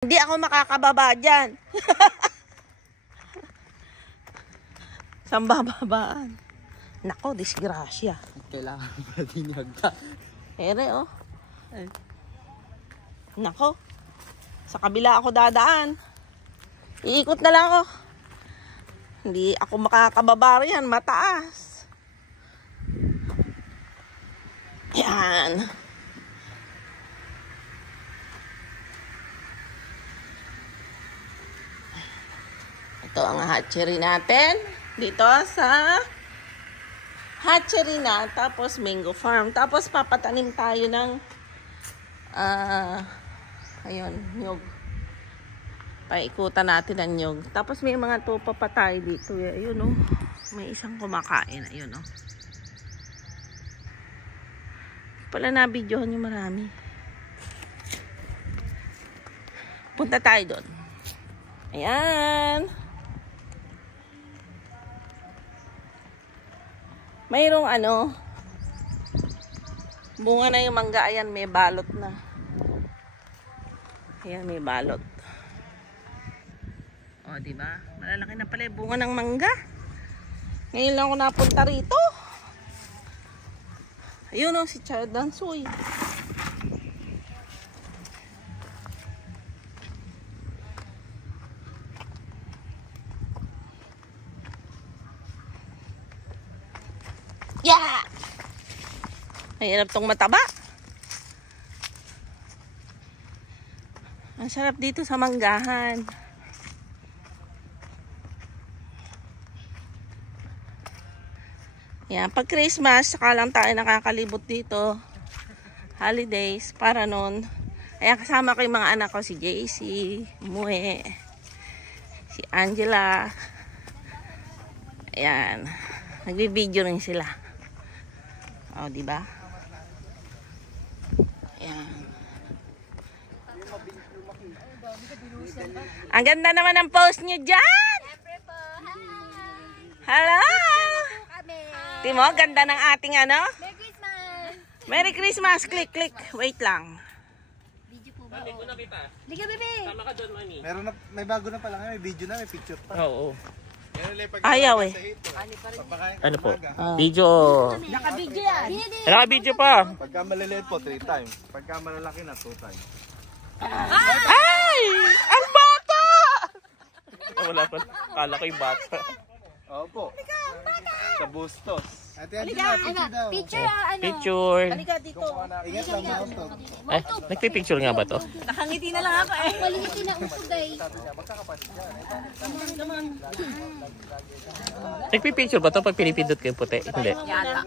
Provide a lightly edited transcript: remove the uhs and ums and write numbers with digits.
Hindi ako makakababa dyan. Saan bababaan? Nako, disgrasya. Kailangan pa din hagda. Ere, oh. Nako. Sa kabila ako dadaan. Iikot na lang ako. Hindi ako makakababa riyan. Mataas. Yan. Ito ang hatchery natin. Dito sa hatchery na. Tapos mango farm. Tapos papatanim tayo ng ayun, nyog. Paikutan natin ang nyog. Tapos may mga tupa pa tayo dito. Ayun, oh. May isang kumakain. Ayun, oh. Pala na-videohan yung marami. Punta tayo doon. Ayan. Mayroong ano, bunga na yung mangga. Ayan, may balot na. Ayan, may balot. O, diba? Malalaki na pala yung bunga ng mangga. Ngayon lang ako napunta rito. Ayun o, si Child Dansoy. Yeah! Mahirap tong mataba. Ang sarap dito sa manggahan. Yan, pag Christmas, saka lang tayo nakakalibot dito. Holidays, para nun. Ayan, kasama ko yung mga anak ko, si JC, Mue, si Angela. Ayan, nagbi-video rin sila. O, diba? Ayan. Ang ganda naman ng post nyo dyan! Hello! Timo, ganda ng ating ano? Merry Christmas! Merry Christmas! Click, click. Wait lang. Video po ba? Mami, kuna kita. Liga, bebe! Tama ka doon, mami. Meron na, may bago na pala ngayon, may video na, may picture pa. Oo. Ayaw eh. Ano po? Video. Naka-video yan! Naka-video pa. Pagka maliliit po, 3 times. Pagka malalaki na, 2 times. Ay! Ang bata! Wala pa. Kala ko yung bata. Opo. Sa Bustos. Ate, Ano? Picture ano? Picture. Halika dito. Ingat lang mo ito. Eh, nagpipicture nga ba to? Nakangiti na lang ako eh. Maliit na usog guys. Nagpipicture ba to pag pinipindot ko yung puti? Hindi. Yata.